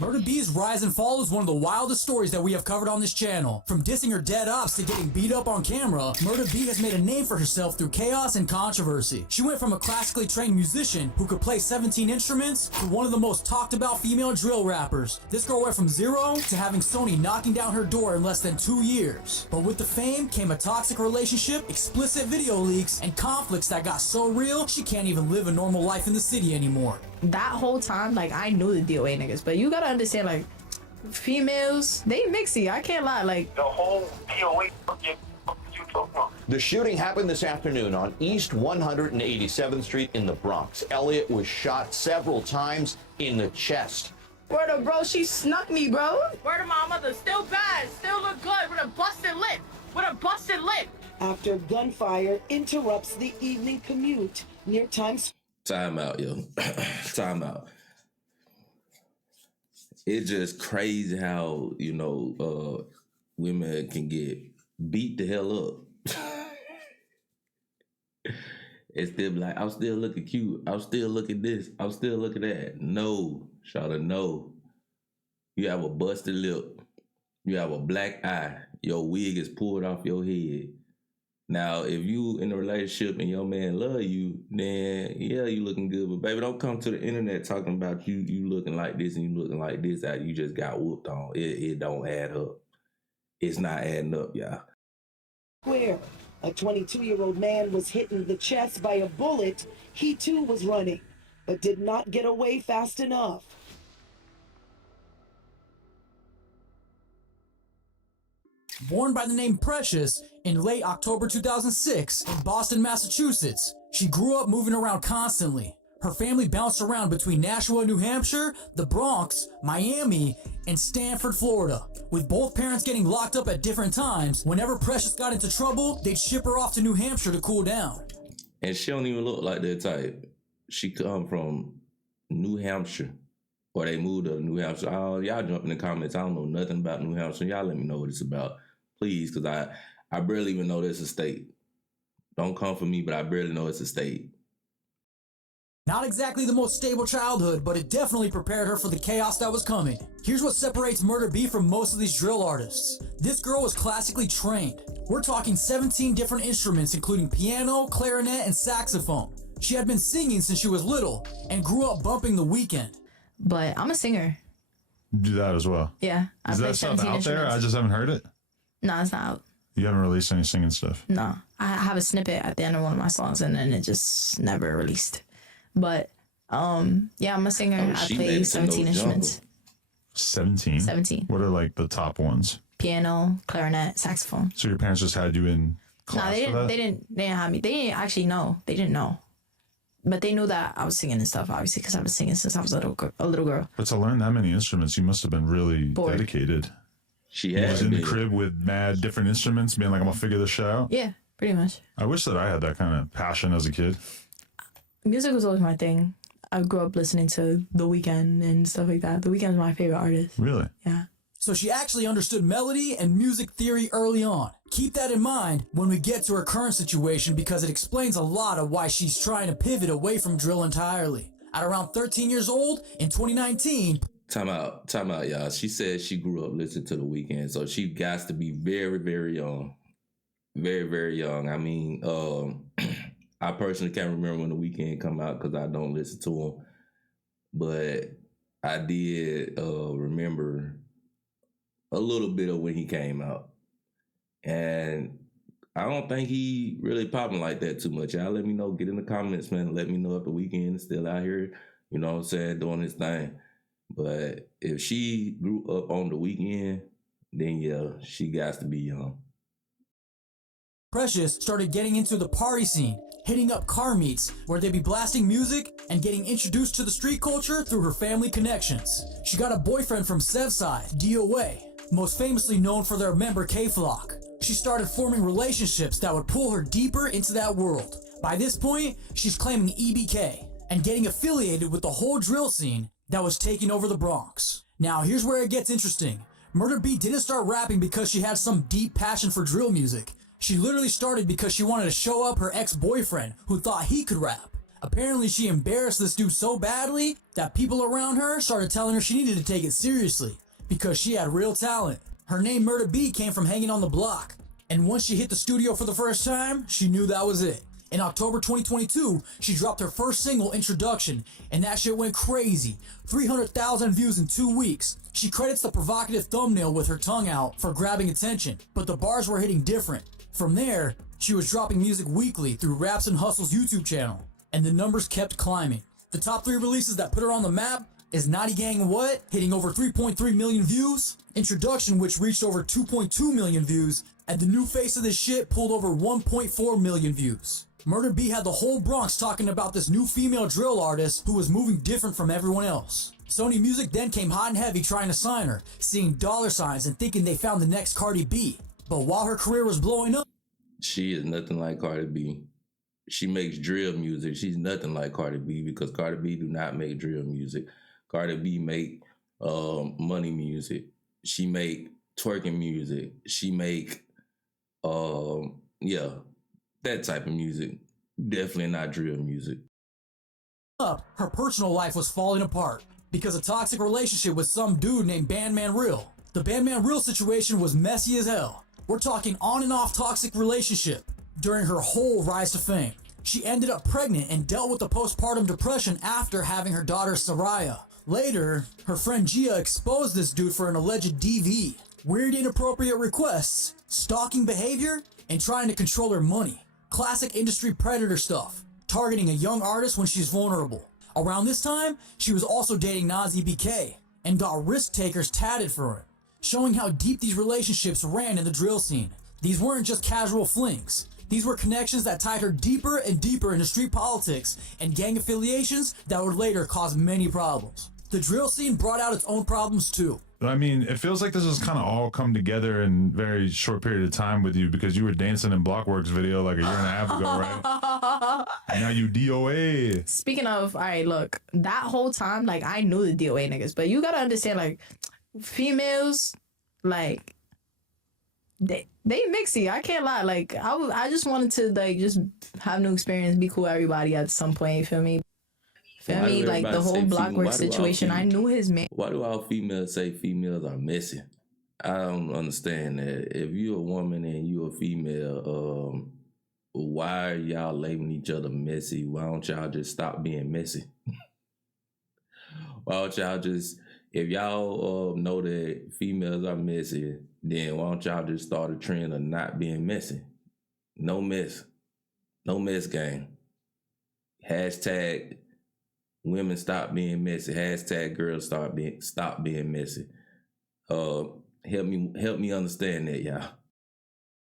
Murder B's rise and fall is one of the wildest stories that we have covered on this channel. From dissing her dead ops to getting beat up on camera, Murder B has made a name for herself through chaos and controversy. She went from a classically trained musician who could play 17 instruments to one of the most talked about female drill rappers. This girl went from zero to having Sony knocking down her door in less than 2 years. But with the fame came a toxic relationship, explicit video leaks, and conflicts that got so real she can't even live a normal life in the city anymore. That whole time, like, I knew the D.O.A niggas, but you gotta understand, like, females, they mixy, I can't lie, like. The whole D.O.A The shooting happened this afternoon on East 187th Street in the Bronx. Elliot was shot several times in the chest. Word up, bro, she snuck me, bro. Word of my mother, still bad, still look good, with a busted lip, with a busted lip. After gunfire interrupts the evening commute near Times. Time out, yo. Time out. It's just crazy how, women can get beat the hell up. And still be like, I'll still looking cute. I'll still look at this. I'll still look at that. No, Shawty, no. You have a busted lip. You have a black eye. Your wig is pulled off your head. Now, if you in a relationship and your man love you, then yeah, you looking good. But baby, don't come to the internet talking about you looking like this and you looking like this that you just got whooped on. It don't add up. It's not adding up, y'all. Where a 22-year-old man was hit in the chest by a bullet, he too was running, but did not get away fast enough. Born by the name Precious in late October 2006 in Boston, Massachusetts, she grew up moving around constantly. Her family bounced around between Nashua, New Hampshire, the Bronx, Miami, and Stanford, Florida. With both parents getting locked up at different times, whenever Precious got into trouble, they'd ship her off to New Hampshire to cool down. And she don't even look like that type. She come from New Hampshire. Or they moved to New Hampshire. Y'all jump in the comments. I don't know nothing about New Hampshire. Y'all let me know what it's about. Please, because I barely even know this a state. Don't come for me, but I barely know it's a state. Not exactly the most stable childhood, but it definitely prepared her for the chaos that was coming. Here's what separates Murder B from most of these drill artists. This girl was classically trained. We're talking 17 different instruments, including piano, clarinet, and saxophone. She had been singing since she was little and grew up bumping The Weeknd. But I'm a singer. Do that as well. Yeah. Is that stuff out there? I just haven't heard it. No, it's not out. You haven't released any singing stuff? No. I have a snippet at the end of one of my songs and then it just never released. But yeah, I'm a singer. I play 17 instruments. 17? 17. What are like the top ones? Piano, clarinet, saxophone. So your parents just had you in class? No, they didn't have me. They didn't actually know. They didn't know. But they knew that I was singing and stuff, obviously, because I've been singing since I was a little girl. But to learn that many instruments, you must have been really dedicated. She was in the crib with mad different instruments, being like, I'm going to figure this shit out. Yeah, pretty much. I wish that I had that kind of passion as a kid. Music was always my thing. I grew up listening to The Weeknd and stuff like that. The Weeknd's my favorite artist. Really? Yeah. So she actually understood melody and music theory early on. Keep that in mind when we get to her current situation because it explains a lot of why she's trying to pivot away from drill entirely. At around 13 years old, in 2019... Time out, y'all. She said she grew up listening to The Weeknd, so she got to be very, very young. Very, very young. I mean, I personally can't remember when The Weeknd come out because I don't listen to him. But I did remember a little bit of when he came out. And I don't think he really popping like that too much. Y'all let me know. Get in the comments, man. Let me know if The Weeknd is still out here, you know what I'm saying, doing his thing. But if she grew up on The Weeknd, then yeah, she got to be young. Precious started getting into the party scene, hitting up car meets where they'd be blasting music and getting introduced to the street culture through her family connections. She got a boyfriend from Sevside, D.O.A, most famously known for their member K-Flock. She started forming relationships that would pull her deeper into that world. By this point, she's claiming EBK and getting affiliated with the whole drill scene that was taking over the Bronx. Now here's where it gets interesting. Murder B didn't start rapping because she had some deep passion for drill music. She literally started because she wanted to show up her ex-boyfriend who thought he could rap. Apparently, she embarrassed this dude so badly that people around her started telling her she needed to take it seriously because she had real talent. Her name, Murda B, came from hanging on the block. And once she hit the studio for the first time, she knew that was it. In October 2022, she dropped her first single, Introduction, and that shit went crazy. 300,000 views in 2 weeks. She credits the provocative thumbnail with her tongue out for grabbing attention, but the bars were hitting different. From there, she was dropping music weekly through Raps and Hustle's YouTube channel, and the numbers kept climbing. The top 3 releases that put her on the map is Naughty Gang What, hitting over 3.3 million views, Introduction, which reached over 2.2 million views, and the new face of this shit pulled over 1.4 million views. Murda B had the whole Bronx talking about this new female drill artist who was moving different from everyone else. Sony Music then came hot and heavy trying to sign her, seeing dollar signs and thinking they found the next Cardi B. But while her career was blowing up, she is nothing like Cardi B. She makes drill music. She's nothing like Cardi B because Cardi B do not make drill music. Cardi B make money music. She make twerking music. She make that type of music. Definitely not drill music. her personal life was falling apart because a toxic relationship with some dude named Bandman Real. The Bandman Real situation was messy as hell. We're talking on and off toxic relationship during her whole rise to fame. She ended up pregnant and dealt with the postpartum depression after having her daughter Soraya. Later, her friend Gia exposed this dude for an alleged DV, weird inappropriate requests, stalking behavior, and trying to control her money. Classic industry predator stuff, targeting a young artist when she's vulnerable. Around this time, she was also dating Nazi BK and got risk takers tatted for her, showing how deep these relationships ran in the drill scene. These weren't just casual flings. These were connections that tied her deeper and deeper into street politics and gang affiliations that would later cause many problems. The drill scene brought out its own problems too. I mean, it feels like this has kind of all come together in a very short period of time with you because you were dancing in Blockworks video like a year and a half ago, right? And now you D.O.A. Speaking of, all right, look, that whole time, like, I knew the D.O.A. niggas, but you gotta understand, like, females, like, they mixy. I can't lie. Like, I just wanted to, like, just have new experience, be cool with everybody at some point, you feel me? Feel me? Like, the whole Blockwork situation, I knew his man. Why do all females say females are messy? I don't understand that. If you're a woman and you're a female, why are y'all labeling each other messy? Why don't y'all just stop being messy? Why don't y'all just, if y'all know that females are messy, then why don't y'all just start a trend of not being messy? No mess. No mess gang. Hashtag women stop being messy. Hashtag girls stop being messy. Help me understand that, y'all.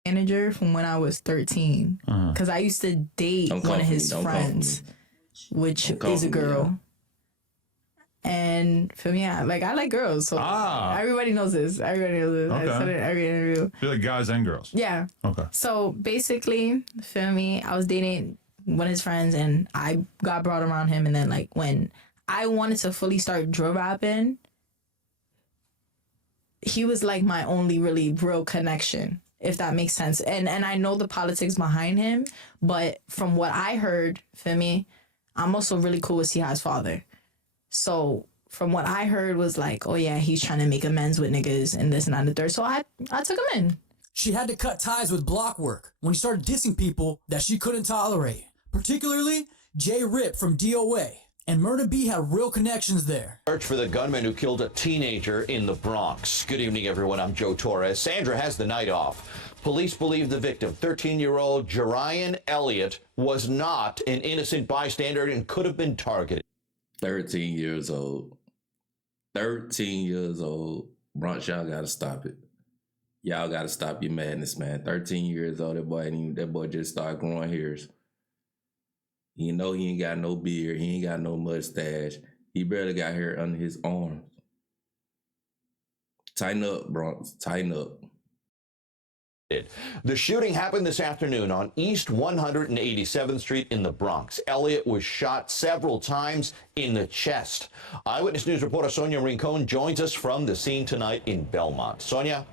Manager from when I was 13, because I used to date one of his friends, which is a girl. And for me, like, I like girls, so everybody knows this. Everybody knows this. Okay. I said it in every interview. You like guys and girls? Yeah. Okay. So basically, for me, I was dating one of his friends, and I got brought around him. And then, like, when I wanted to fully start drill rapping, he was like my only really real connection, if that makes sense. And I know the politics behind him, but from what I heard, for me, I'm also really cool with Siha's father. So from what I heard was like, oh yeah, he's trying to make amends with niggas and this and that and the third. So I took him in. She had to cut ties with Blockwork when he started dissing people that she couldn't tolerate, particularly J. Rip from D.O.A. And Murda B had real connections there. Search for the gunman who killed a teenager in the Bronx. Good evening, everyone. I'm Joe Torres. Sandra has the night off. Police believe the victim, 13-year-old Jerian Elliott, was not an innocent bystander and could have been targeted. 13 years old. 13 years old. Bronx, y'all gotta stop it. Y'all gotta stop your madness, man. 13 years old, that boy just started growing hairs. You know he ain't got no beard, he ain't got no mustache. He barely got hair under his arms. Tighten up, Bronx. Tighten up. The shooting happened this afternoon on East 187th Street in the Bronx. Elliott was shot several times in the chest. Eyewitness News reporter Sonia Rincon joins us from the scene tonight in Belmont. Sonia?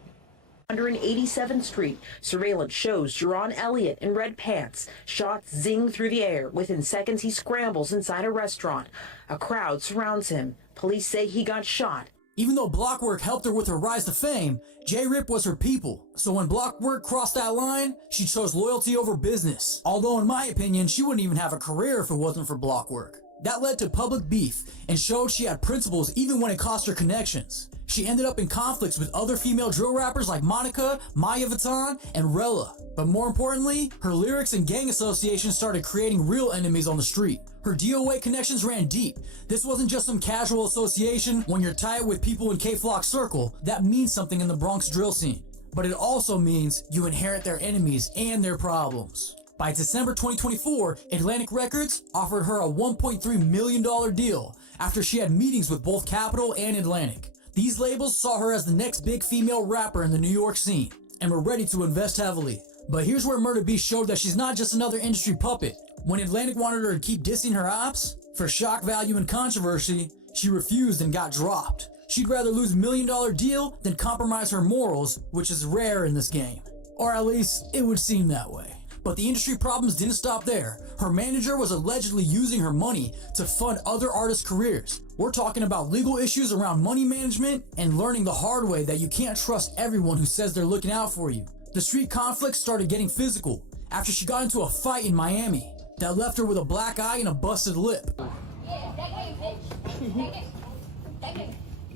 187th Street. Surveillance shows Jerron Elliott in red pants. Shots zing through the air. Within seconds, he scrambles inside a restaurant. A crowd surrounds him. Police say he got shot. Even though Blockwork helped her with her rise to fame, J-Rip was her people. So when Blockwork crossed that line, she chose loyalty over business. Although in my opinion, she wouldn't even have a career if it wasn't for Blockwork. That led to public beef and showed she had principles even when it cost her connections. She ended up in conflicts with other female drill rappers like Monica, Maya Vuitton, and Rella. But more importantly, her lyrics and gang associations started creating real enemies on the street. Her D.O.A. connections ran deep. This wasn't just some casual association. When you're tight with people in K-Flock's circle, that means something in the Bronx drill scene. But it also means you inherit their enemies and their problems. By December 2024, Atlantic Records offered her a $1.3 million deal after she had meetings with both Capitol and Atlantic. These labels saw her as the next big female rapper in the New York scene and were ready to invest heavily. But here's where Murda B showed that she's not just another industry puppet. When Atlantic wanted her to keep dissing her ops for shock value and controversy, she refused and got dropped. She'd rather lose $1 million deal than compromise her morals, which is rare in this game. Or at least, it would seem that way. But the industry problems didn't stop there. Her manager was allegedly using her money to fund other artists' careers. We're talking about legal issues around money management and learning the hard way that you can't trust everyone who says they're looking out for you. The street conflict started getting physical after she got into a fight in Miami that left her with a black eye and a busted lip.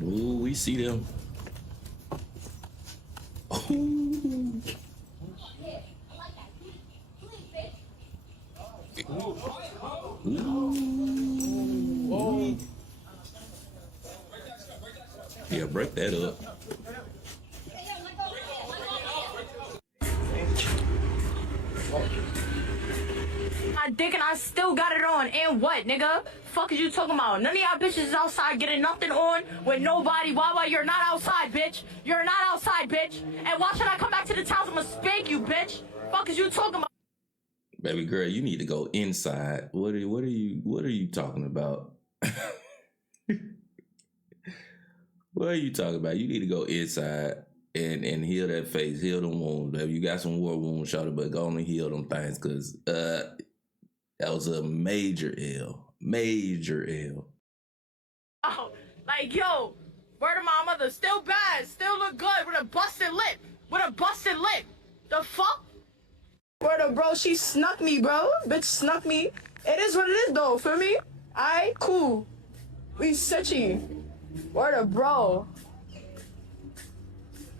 Ooh, we see them. Ooh. Ooh. Yeah, break that up. My dick and I still got it on. And what, nigga? Fuck is you talking about? None of y'all bitches is outside getting nothing on with nobody. Why you're not outside, bitch? You're not outside, bitch. And why should I come back to the town? I'ma spank you, bitch. Fuck is you talking about? Baby girl, you need to go inside. What are you talking about? What are you talking about? You need to go inside and heal that face, heal them wounds. Baby, you got some war wounds, shawty, but go on and heal them things, cause that was a major L. Major L. Oh, like, yo, word of my mother, still bad, still look good with a busted lip. With a busted lip. The fuck? Word up, bro, she snuck me, bro. Bitch snuck me. It is what it is, though, feel me? Alright, cool. We searching. Word up, bro.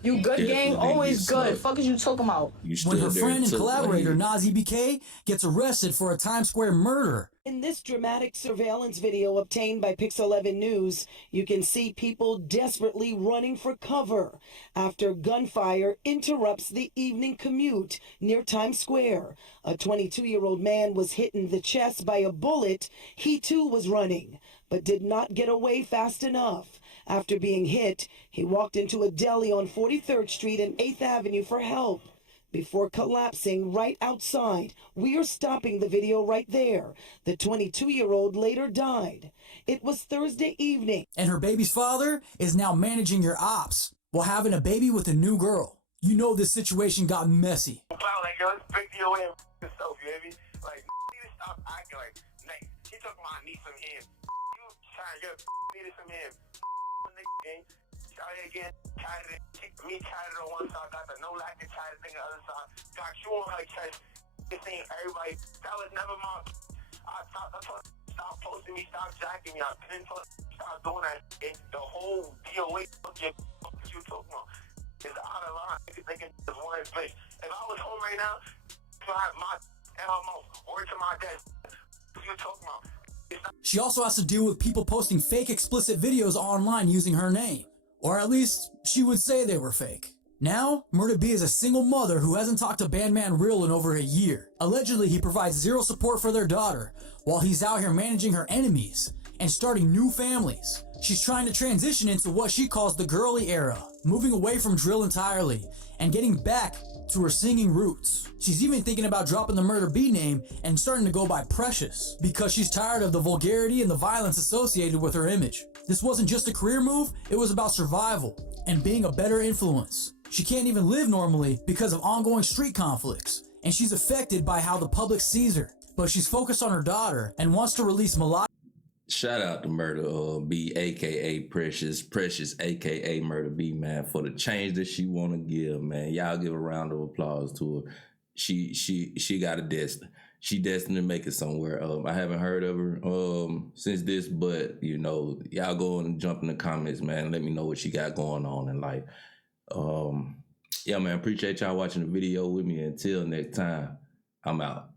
You good, gang? Always good. Fuck is you talking about? When her friend and collaborator, Nazi BK, gets arrested for a Times Square murder. In this dramatic surveillance video obtained by Pix 11 News, you can see people desperately running for cover after gunfire interrupts the evening commute near Times Square. A 22-year-old man was hit in the chest by a bullet. He too was running, but did not get away fast enough. After being hit, he walked into a deli on 43rd Street and 8th Avenue for help before collapsing right outside. We are stopping the video right there. The 22-year-old later died. It was Thursday evening. And her baby's father is now managing your ops while having a baby with a new girl. You know this situation got messy. Like, yo, it's big D.O.A. and yourself, you hear me? Like, you need to stop acting like, she talking about I need some hands. You trying to get needed some hands. Out here again, tatted it, me tatted on one side, got the no lacking tatted thing on the other side, got you on her chest, this thing, everybody, that was never my, I told stop posting me, stop jacking me, I been told stop doing that, and the whole D.O.A. what you talking about, is out of line, they can just one place. If I was home right now, I have my, and my mouth, or to my desk, what you talking about? She also has to deal with people posting fake explicit videos online using her name. Or at least, she would say they were fake. Now, Murda B is a single mother who hasn't talked to Bandman Real in over a year. Allegedly, he provides zero support for their daughter, while he's out here managing her enemies and starting new families. She's trying to transition into what she calls the girly era, moving away from drill entirely and getting back to her singing roots. She's even thinking about dropping the Murda B name and starting to go by Precious because she's tired of the vulgarity and the violence associated with her image. This wasn't just a career move, it was about survival. and being a better influence. She can't even live normally because of ongoing street conflicts, and she's affected by how the public sees her. But she's focused on her daughter and wants to release Melodia's. Shout out to Murder B, aka Precious, aka Murder B, man, for the change that she want to give, man. Y'all give a round of applause to her. She got a destiny. She destined to make it somewhere. I haven't heard of her since this, but you know, y'all go and jump in the comments, man. Let me know what she got going on in life. Yeah, man, appreciate y'all watching the video with me. Until next time, I'm out.